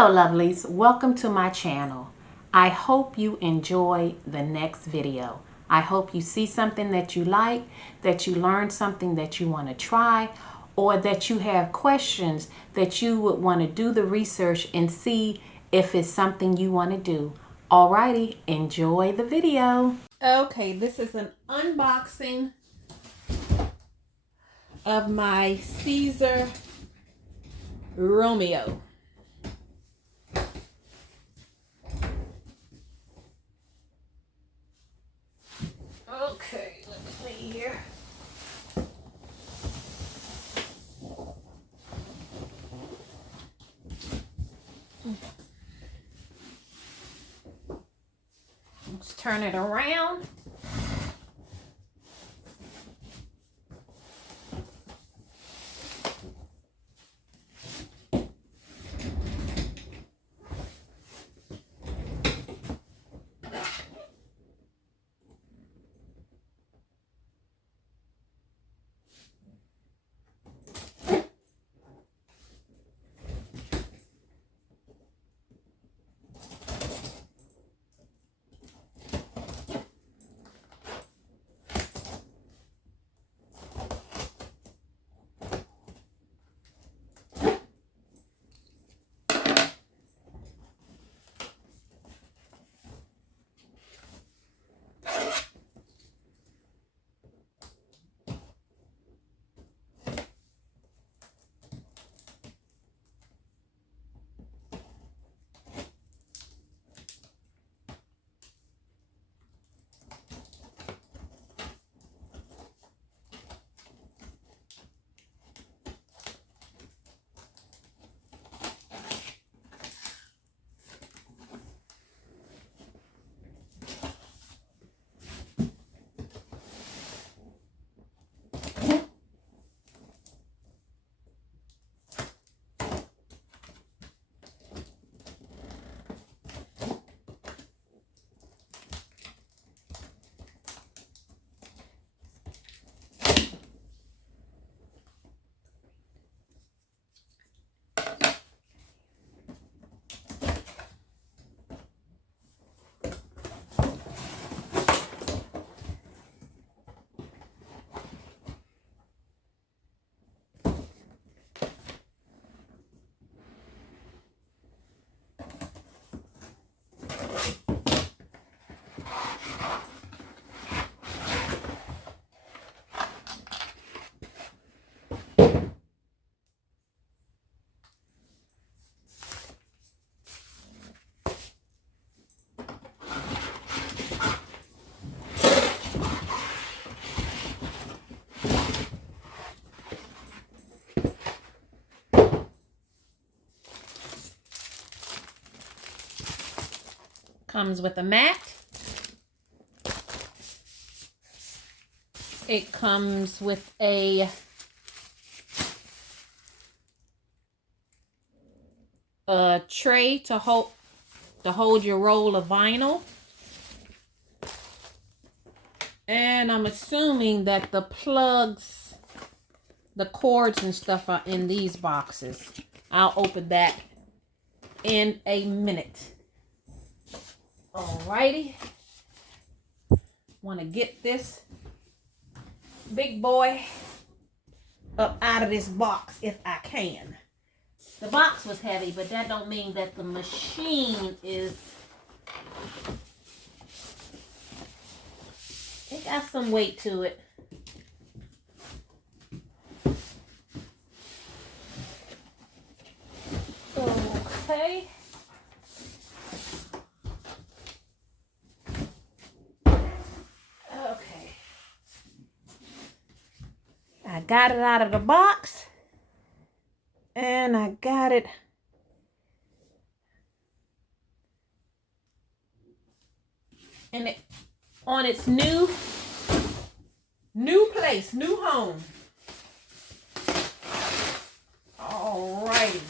Hello lovelies, welcome to my channel. I hope you enjoy the next video. I hope you see something that you like, that you learn something that you want to try, or that you have questions that you would want to do the research and see if it's something you want to do. Alrighty, enjoy the video. Okay, this is an unboxing of my Siser Romeo. Okay, let's see here. Let's turn it around. Comes with a mat. It comes with a tray to hold your roll of vinyl. And I'm assuming that the plugs, the cords and stuff are in these boxes. I'll open that in a minute. Alrighty. Want to get this big boy up out of this box if I can. The box was heavy, but that don't mean that the machine is... It got some weight to it. Okay. I got it out of the box and I got it on its new place, new home. All righty.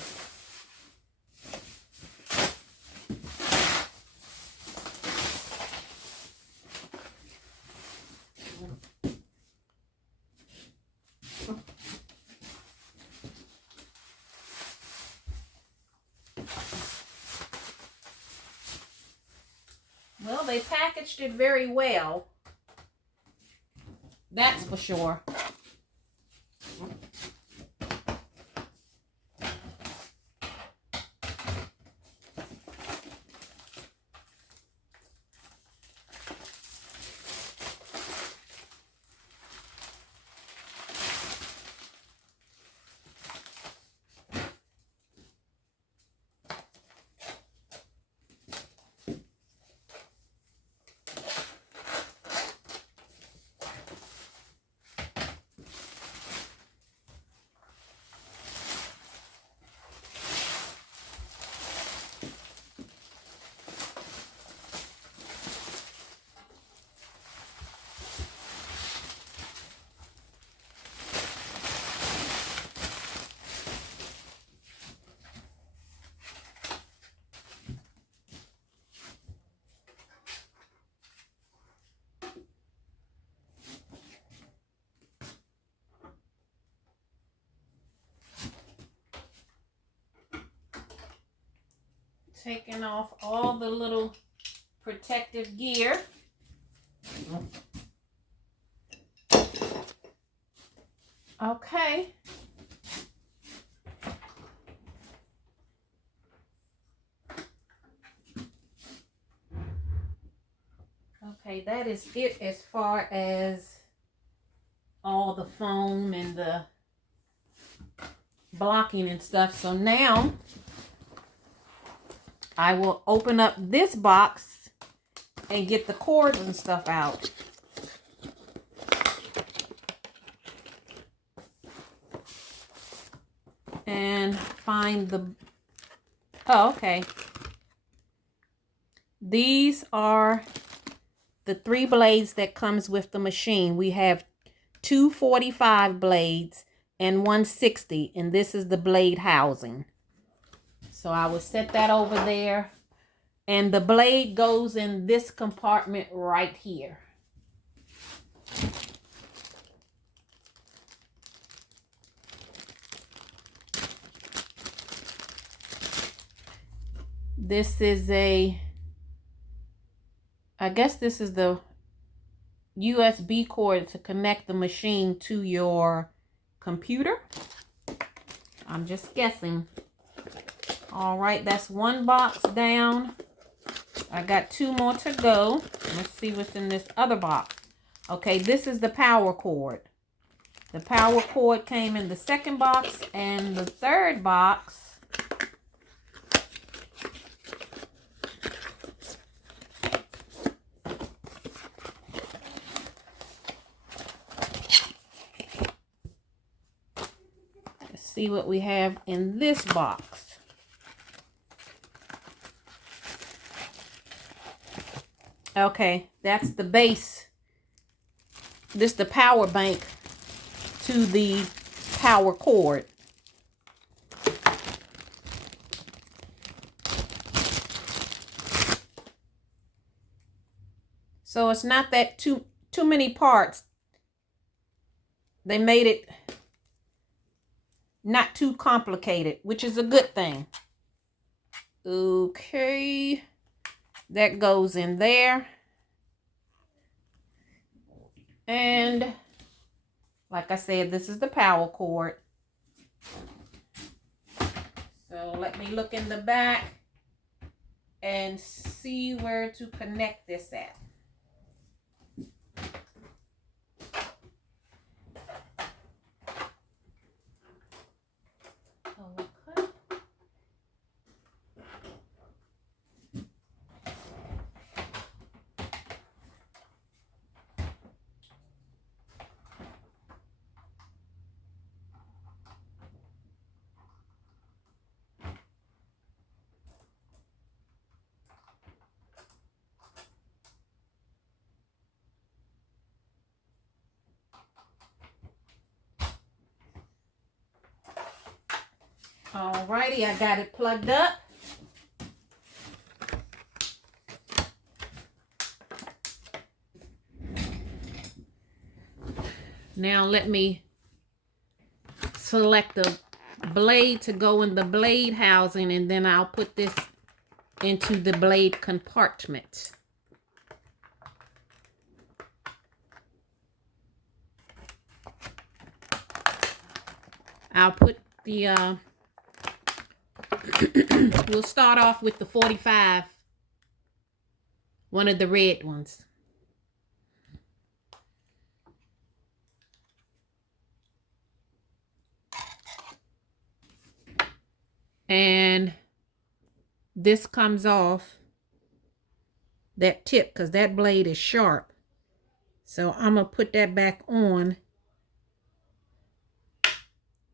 they packaged it very well. That's for sure. Taking off all the little protective gear. Okay. Okay, that is it as far as all the foam and the blocking and stuff. So now I will open up this box and get the cords and stuff out. And find the, oh, okay. These are the 3 blades that comes with the machine. We have 2 45 blades and 1 60, and this is the blade housing. So I will set that over there, and the blade goes in this compartment right here. This is a, I guess this is the USB cord to connect the machine to your computer. I'm just guessing. All right, that's 1 box down. I got 2 more to go. Let's see what's in this other box. Okay, this is the power cord. The power cord came in the 2nd box, and the 3rd box see what we have in this box. Okay, that's the base. This is the power bank to the power cord. So it's not that too many parts. They made it not too complicated, which is a good thing. Okay, that goes in there. And like I said, this is the power cord. So let me look in the back and see where to connect this at. Alrighty, I got it plugged up. Now let me select the blade to go in the blade housing, and then I'll put this into the blade compartment. I'll put the, we'll start off with the 45, one of the red ones. And this comes off that tip because that blade is sharp. So I'm going to put that back on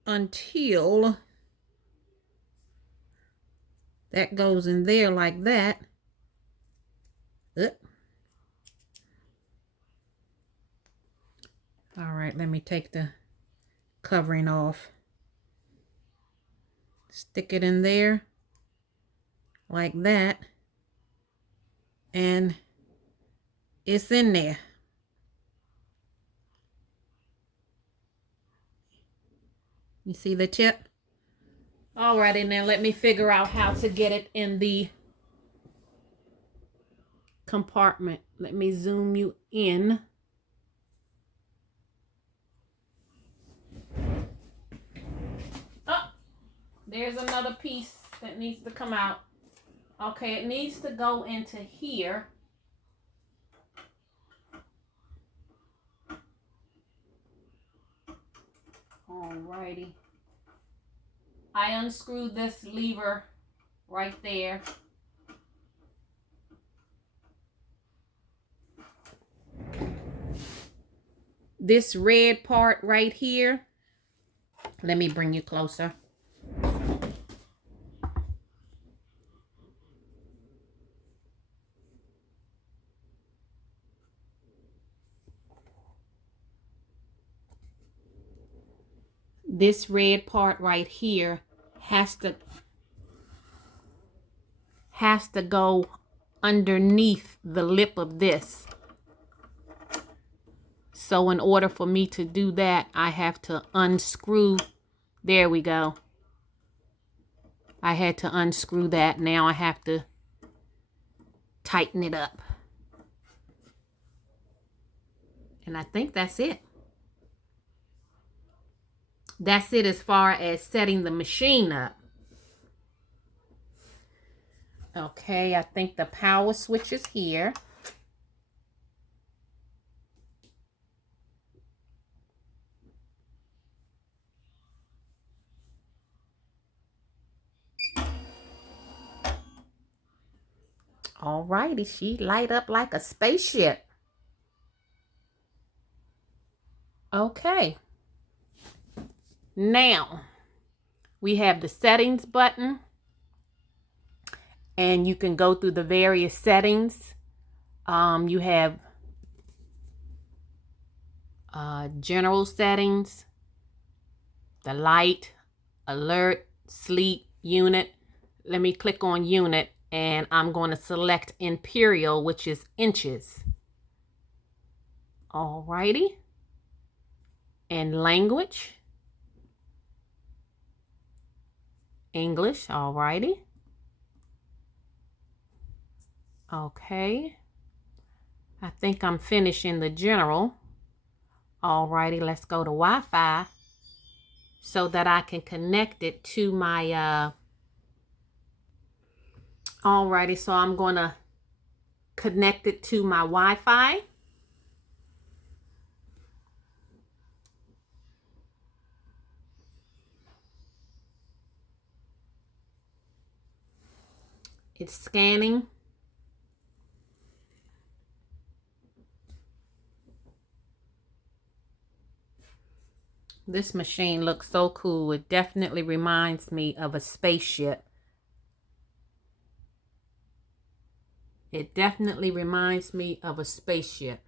until that goes in there like that. All right, let me take the covering off. Stick it in there like that. And it's in there. You see the tip? Alrighty, now let me figure out how to get it in the compartment. Let me zoom you in. Oh, there's another piece that needs to come out. Okay, it needs to go into here. Alrighty. I unscrewed this lever right there. This red part right here, let me bring you closer. This red part right here has to go underneath the lip of this. So in order for me to do that, I have to unscrew. There we go. I had to unscrew that. Now I have to tighten it up. And I think that's it. That's it as far as setting the machine up. Okay, I think the power switch is here. Alrighty, she light up like a spaceship. Okay. Now, we have the settings button. And you can go through the various settings. You have general settings, the light, alert, sleep, unit. Let me click on unit and I'm going to select imperial, which is inches. Alrighty. And language, English. Alrighty. Okay. I think I'm finishing the general. Alrighty, let's go to Wi-Fi so that I can connect it to my alrighty, so I'm gonna connect it to my Wi-Fi. It's scanning. This machine looks so cool. It definitely reminds me of a spaceship. It definitely reminds me of a spaceship.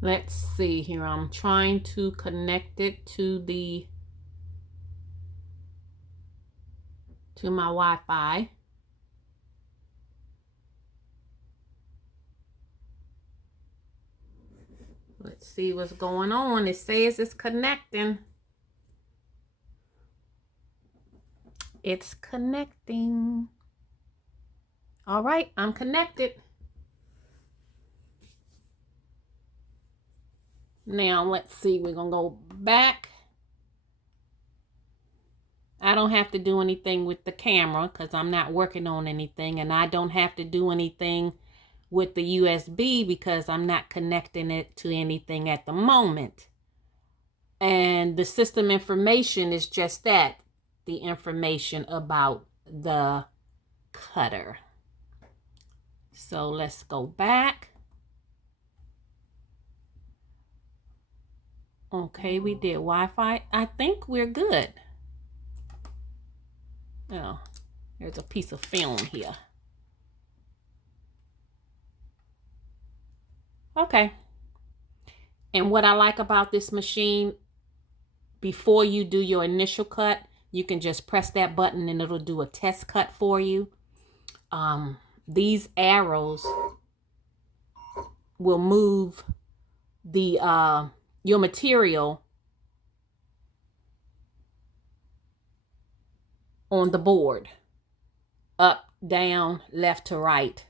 Let's see here. I'm trying to connect it to my Wi-Fi. Let's see what's going on. It says it's connecting. It's connecting. All right, I'm connected. Now, let's see. We're going to go back. I don't have to do anything with the camera because I'm not working on anything. And I don't have to do anything with the USB because I'm not connecting it to anything at the moment. And the system information is just that, the information about the cutter. So let's go back. Okay, we did Wi-Fi. I think we're good. Oh, there's a piece of film here. Okay. And what I like about this machine, before you do your initial cut, you can just press that button and it'll do a test cut for you. These arrows will move the your material on the board, up, down, left to right.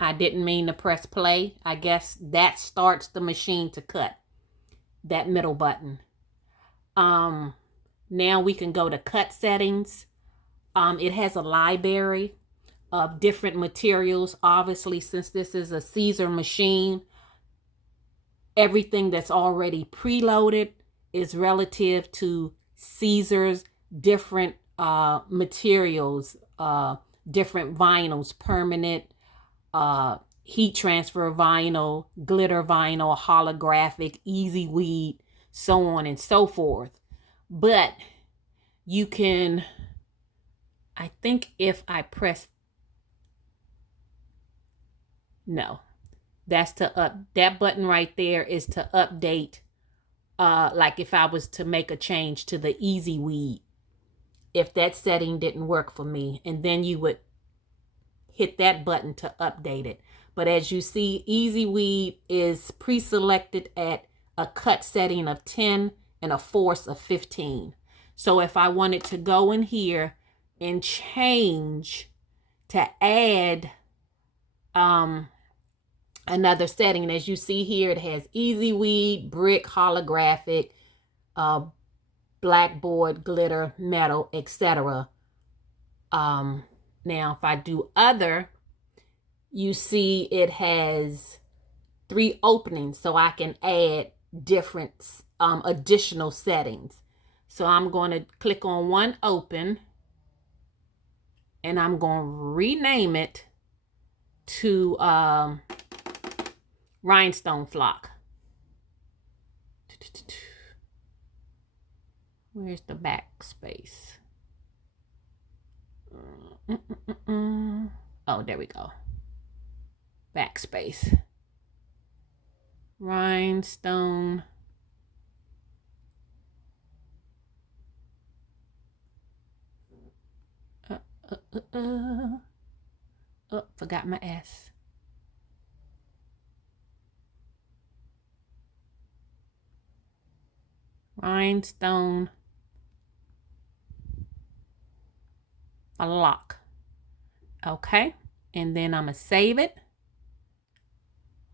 I didn't mean to press play. I guess that starts the machine to cut, that middle button. Now we can go to cut settings. It has a library of different materials. Obviously, since this is a Siser machine, everything that's already preloaded is relative to Siser's different materials, different vinyls, permanent, heat transfer vinyl, glitter vinyl, holographic, easy weed, so on and so forth. But you can, I think if I press, no, that's to that button right there is to update, like if I was to make a change to the easy weed, if that setting didn't work for me, and then you would hit that button to update it. But as you see, easy weed is pre-selected at a cut setting of 10 and a force of 15. So if I wanted to go in here and change to add another setting, as you see here, it has easy weed, brick, holographic, blackboard, glitter, metal, etc. Now if I do other, you see it has 3 openings, so I can add different additional settings. So I'm going to click on one open, and I'm going to rename it to rhinestone flock. Where's the backspace? Oh, there we go. Backspace. Rhinestone. Oh, forgot my S. Rhinestone flock. Okay, and then I'm gonna save it.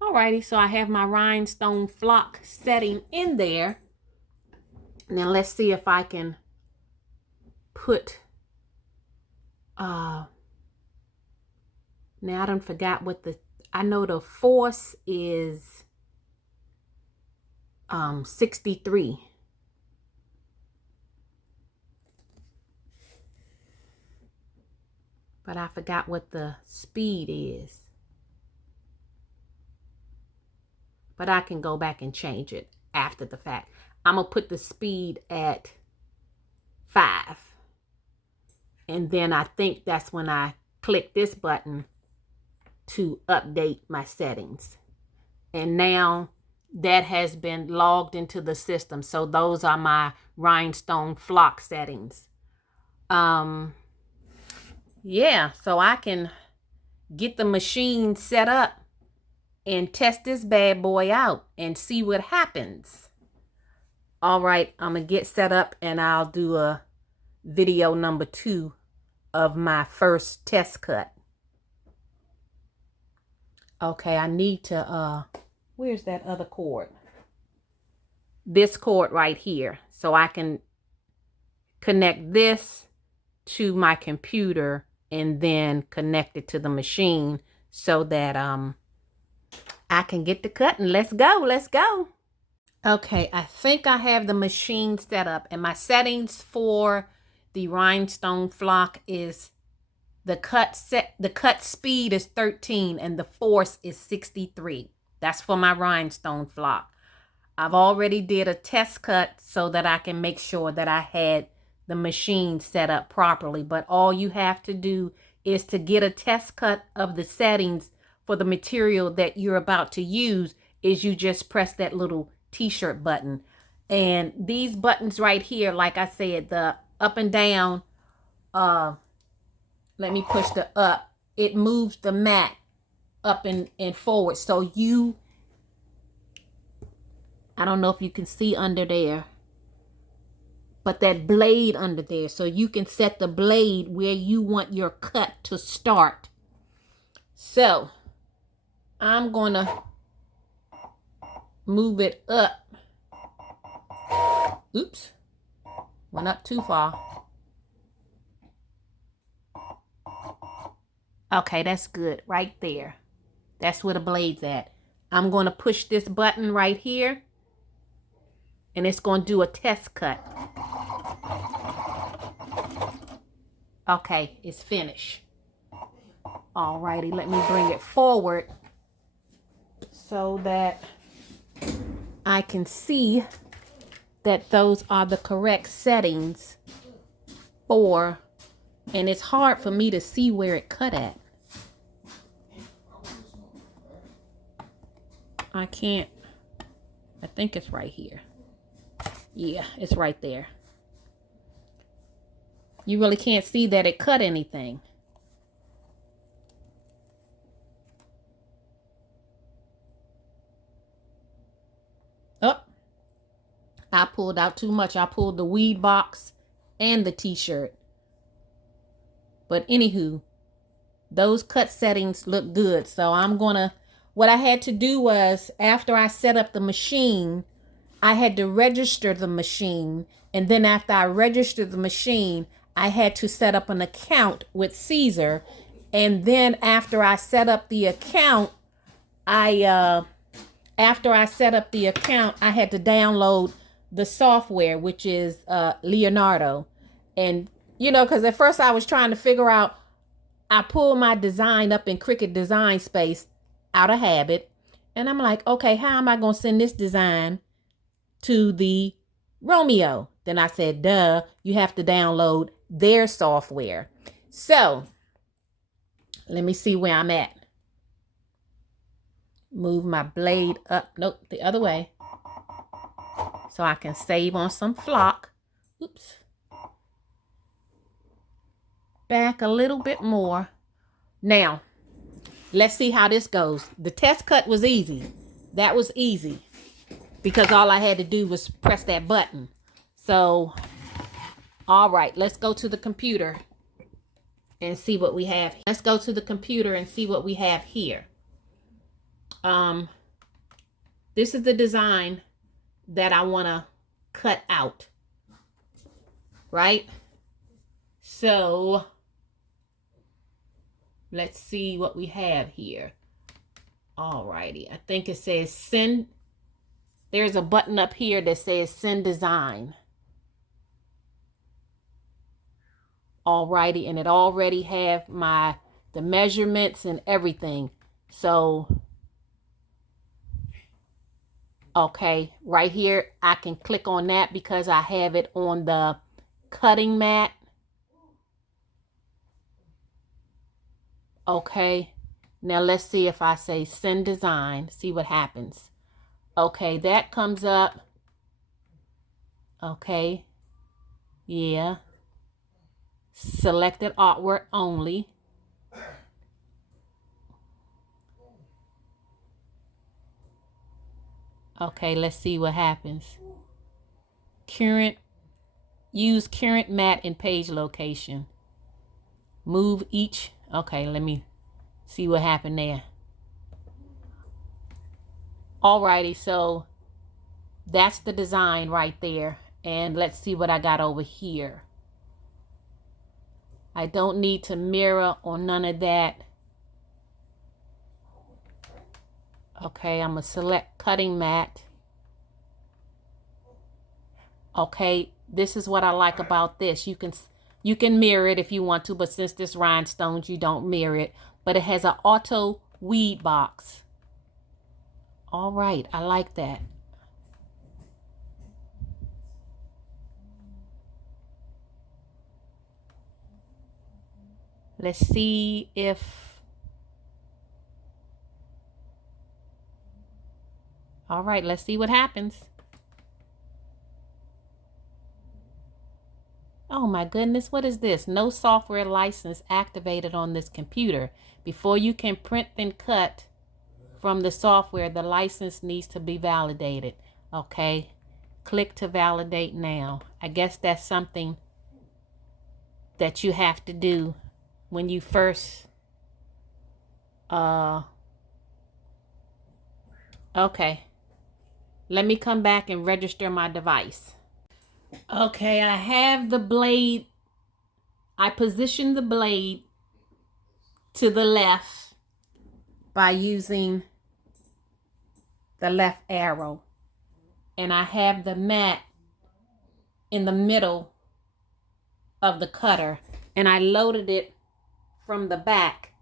Alrighty, so I have my rhinestone flock setting in there. Now let's see if I can put now I done forgot what I know the force is 63. But I forgot what the speed is. But I can go back and change it after the fact. I'm going to put the speed at 5. And then I think that's when I click this button to update my settings. And now that has been logged into the system. So those are my rhinestone flock settings. Yeah, so I can get the machine set up and test this bad boy out and see what happens. All right, I'm gonna get set up and I'll do a video number 2 of my first test cut. Okay, I need to, where's that other cord? This cord right here, so I can connect this to my computer and then connect it to the machine so that I can get the cutting. Let's go. Okay, I think I have the machine set up, and my settings for the rhinestone flock is the cut speed is 13 and the force is 63. That's for my rhinestone flock. I've already did a test cut so that I can make sure that I had the machine set up properly. But all you have to do is to get a test cut of the settings for the material that you're about to use is you just press that little t-shirt button. And these buttons right here, like I said, the up and down, let me push the up. It moves the mat up and forward. So I don't know if you can see under there, but that blade under there. So you can set the blade where you want your cut to start. So I'm gonna move it up. Oops, went up too far. Okay, that's good right there. That's where the blade's at. I'm going to push this button right here, and it's going to do a test cut. Okay, it's finished. Alrighty, let me bring it forward so that I can see that those are the correct settings for, and it's hard for me to see where it cut at. I can't, I think it's right here. Yeah, it's right there. You really can't see that it cut anything. Oh, I pulled out too much. I pulled the weed box and the t-shirt. But anywho, those cut settings look good. So I'm gonna, what I had to do was, after I set up the machine, I had to register the machine. And then after I registered the machine, I had to set up an account with Siser. And then after I set up the account, I had to download the software, which is Leonardo. And, you know, because at first I was trying to figure out, I pulled my design up in Cricutdesignspace out of habit. And I'm like, okay, how am I going to send this design to the Romeo? Then I said, duh, you have to download their software. So let me see where I'm at. Move my blade up. Nope, the other way. So I can save on some flock. Oops. Back a little bit more. Now, let's see how this goes. The test cut was easy. That was easy because all I had to do was press that button. So, all right, let's go to the computer and see what we have. Let's go to the computer and see what we have here. This is the design that I want to cut out, right? So let's see what we have here. Alrighty, I think it says send. There's a button up here that says send design. Alrighty, and it already have the measurements and everything. So okay, right here, I can click on that because I have it on the cutting mat. Okay, now let's see if I say send design, see what happens. Okay, that comes up. Okay, yeah. Selected artwork only. Okay, let's see what happens. Use current mat and page location. Move each. Okay, let me see what happened there. Alrighty, so that's the design right there. And let's see what I got over here. I don't need to mirror or none of that. Okay, I'm gonna select cutting mat. Okay, this is what I like about this. You can mirror it if you want to, but since this rhinestones, you don't mirror it. But it has an auto weed box. All right, I like that. Let's see if... All right, let's see what happens. Oh my goodness, what is this? No software license activated on this computer. Before you can print and cut from the software, the license needs to be validated. Okay, click to validate now. I guess that's something that you have to do when you first okay, let me come back and register my device. Okay, I have the blade. I position the blade to the left by using the left arrow, and I have the mat in the middle of the cutter, and I loaded it from the back,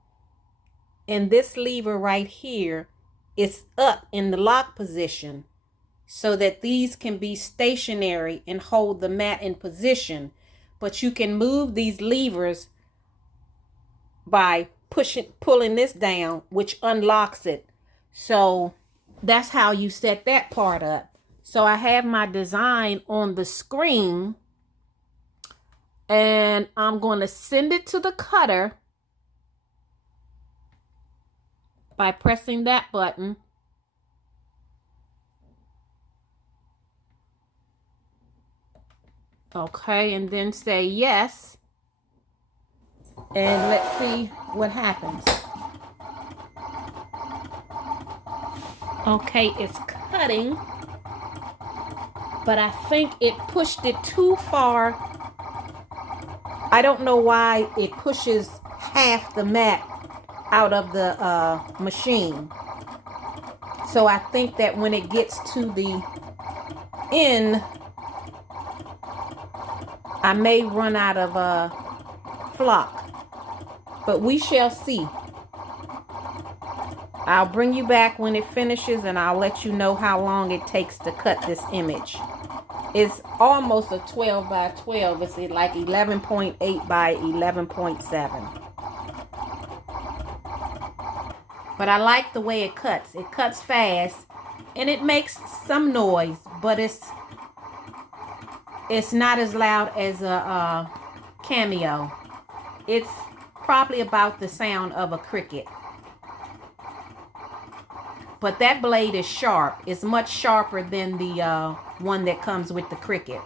and this lever right here is up in the lock position so that these can be stationary and hold the mat in position. But you can move these levers by pulling this down, which unlocks it. So that's how you set that part up. So I have my design on the screen, and I'm going to send it to the cutter by pressing that button. Okay, and then say yes. And let's see what happens. Okay, it's cutting, but I think it pushed it too far. I don't know why it pushes half the mat out of the machine. So I think that when it gets to the end, I may run out of flock, but we shall see. I'll bring you back when it finishes, and I'll let you know how long it takes to cut this image. It's almost a 12 by 12. It's like 11.8 by 11.7. But I like the way it cuts. It cuts fast, and it makes some noise, but it's not as loud as a Cameo. It's probably about the sound of a Cricut. But that blade is sharp. It's much sharper than the one that comes with the Cricut.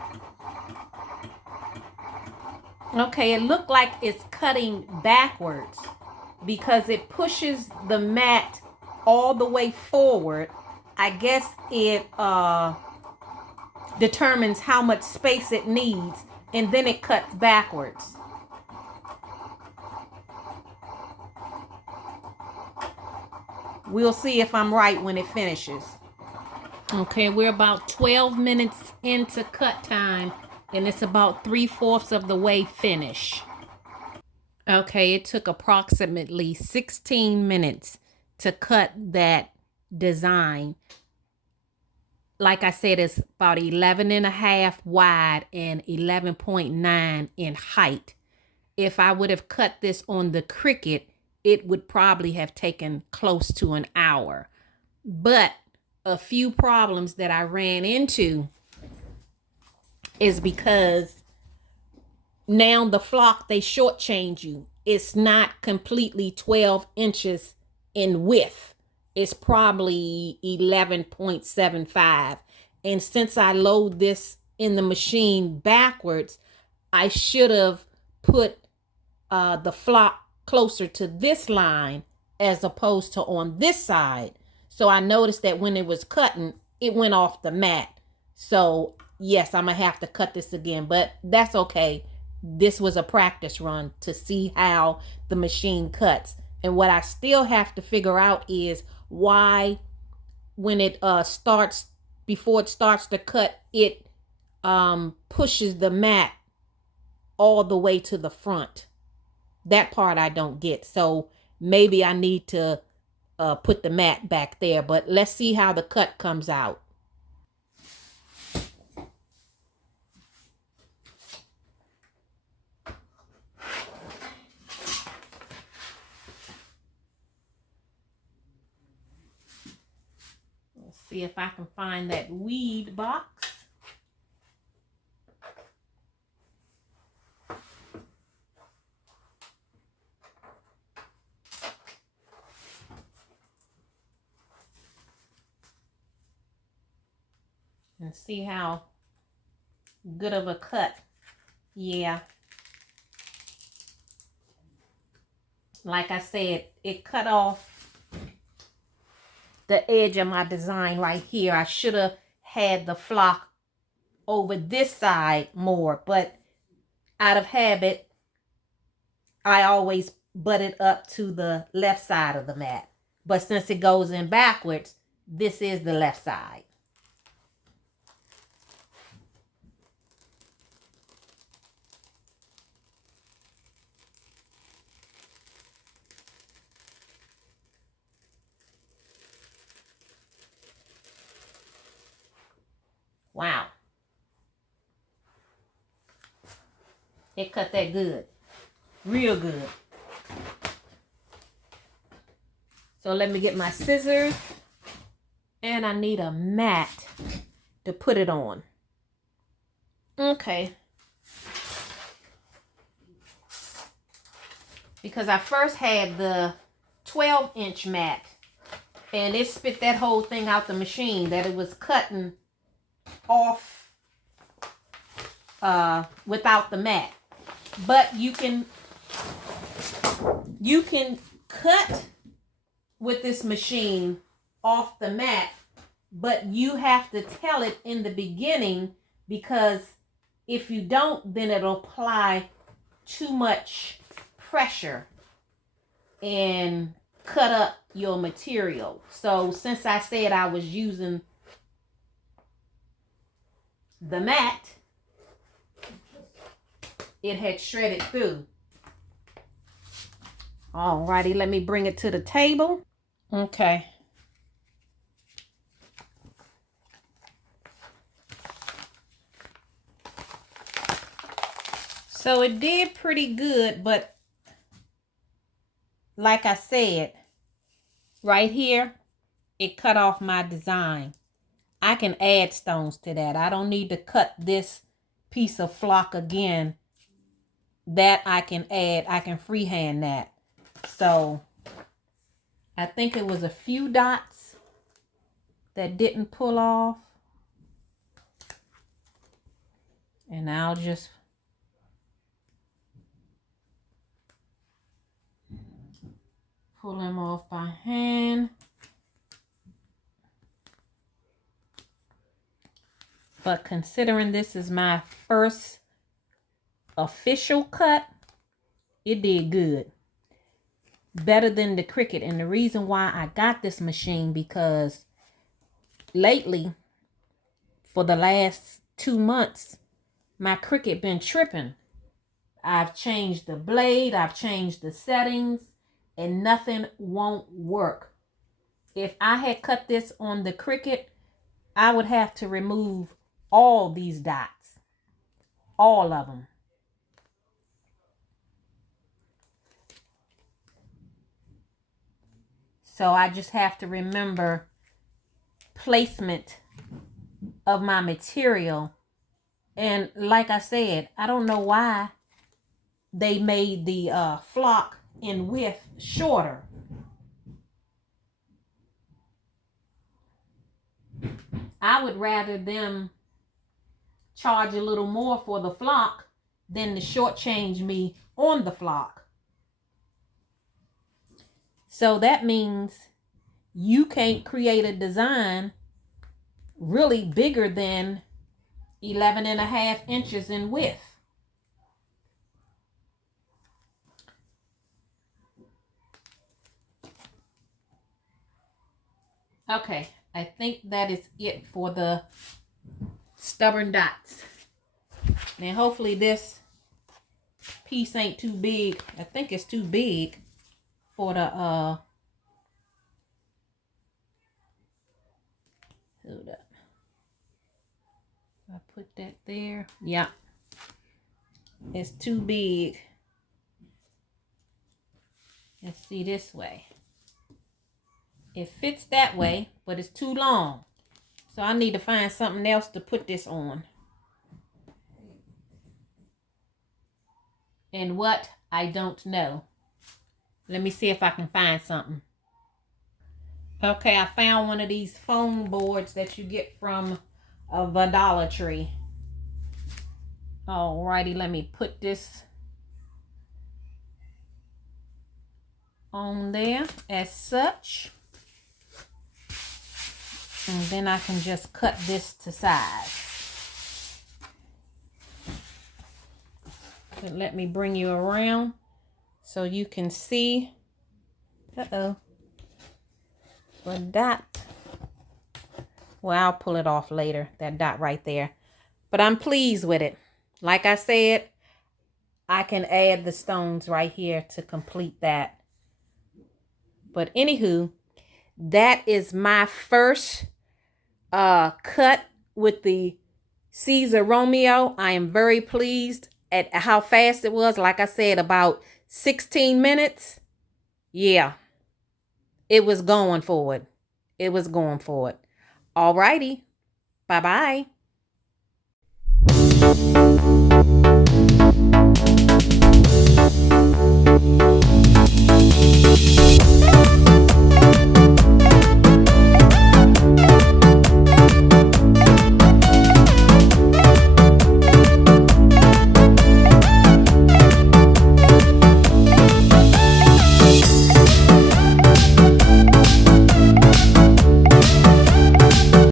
Okay, it looked like it's cutting backwards because it pushes the mat all the way forward. I guess it determines how much space it needs, and then it cuts backwards. We'll see if I'm right when it finishes. Okay, we're about 12 minutes into cut time, and it's about 3/4 of the way finished. Okay, it took approximately 16 minutes to cut that design. Like I said, it's about 11.5 wide and 11.9 in height. If I would have cut this on the Cricut, it would probably have taken close to an hour. But a few problems that I ran into is because now the flock, they shortchange you. It's not completely 12 inches in width. is probably 11.75. And since I load this in the machine backwards, I should have put the flock closer to this line as opposed to on this side. So I noticed that when it was cutting, it went off the mat. So yes, I'm gonna have to cut this again, but that's okay. This was a practice run to see how the machine cuts. And what I still have to figure out is why when it starts, before it starts to cut, it pushes the mat all the way to the front. That part I don't get. So maybe I need to put the mat back there, but let's see how the cut comes out. Let's see if I can find that weed box. And see how good of a cut. Yeah. Like I said, it cut off the edge of my design right here. I should have had the flock over this side more, but out of habit, I always butt it up to the left side of the mat. But since it goes in backwards, this is the left side. Wow. It cut that good. Real good. So let me get my scissors. And I need a mat to put it on. Okay. Because I first had the 12-inch mat. And it spit that whole thing out the machine that it was cutting off without the mat. But you can cut with this machine off the mat, but you have to tell it in the beginning, because if you don't, then it'll apply too much pressure and cut up your material. So since I said I was using the mat, it had shredded through. Alrighty, let me bring it to the table. Okay. So it did pretty good, but like I said, right here, it cut off my design. I can add stones to that. I don't need to cut this piece of flock again. That I can add. I can freehand that. So I think it was a few dots that didn't pull off. And I'll just pull them off by hand. But considering this is my first official cut, it did good. Better than the Cricut. And the reason why I got this machine, because lately, for the last 2 months, my Cricut been tripping. I've changed the blade, I've changed the settings, and nothing won't work. If I had cut this on the Cricut, I would have to remove all these dots. All of them. So I just have to remember placement of my material. And like I said, I don't know why they made the flock in width shorter. I would rather them charge a little more for the flock than to shortchange me on the flock. So that means you can't create a design really bigger than 11.5 inches in width. Okay, I think that is it for the stubborn dots. Now hopefully this piece ain't too big. I think it's too big for the hold up. I put that there. Yeah. It's too big. Let's see this way. It fits that way, but it's too long. So I need to find something else to put this on. And what? I don't know. Let me see if I can find something. Okay, I found one of these foam boards that you get from a Dollar Tree. Alrighty, let me put this on there as such. And then I can just cut this to size. And let me bring you around so you can see. The dot. Well, I'll pull it off later, that dot right there. But I'm pleased with it. Like I said, I can add the stones right here to complete that. But anywho, that is my first cut with the Siser Romeo. I am very pleased at how fast it was. Like I said, about 16 minutes. Yeah. It was going for it. It was going for it. Alrighty. Bye-bye.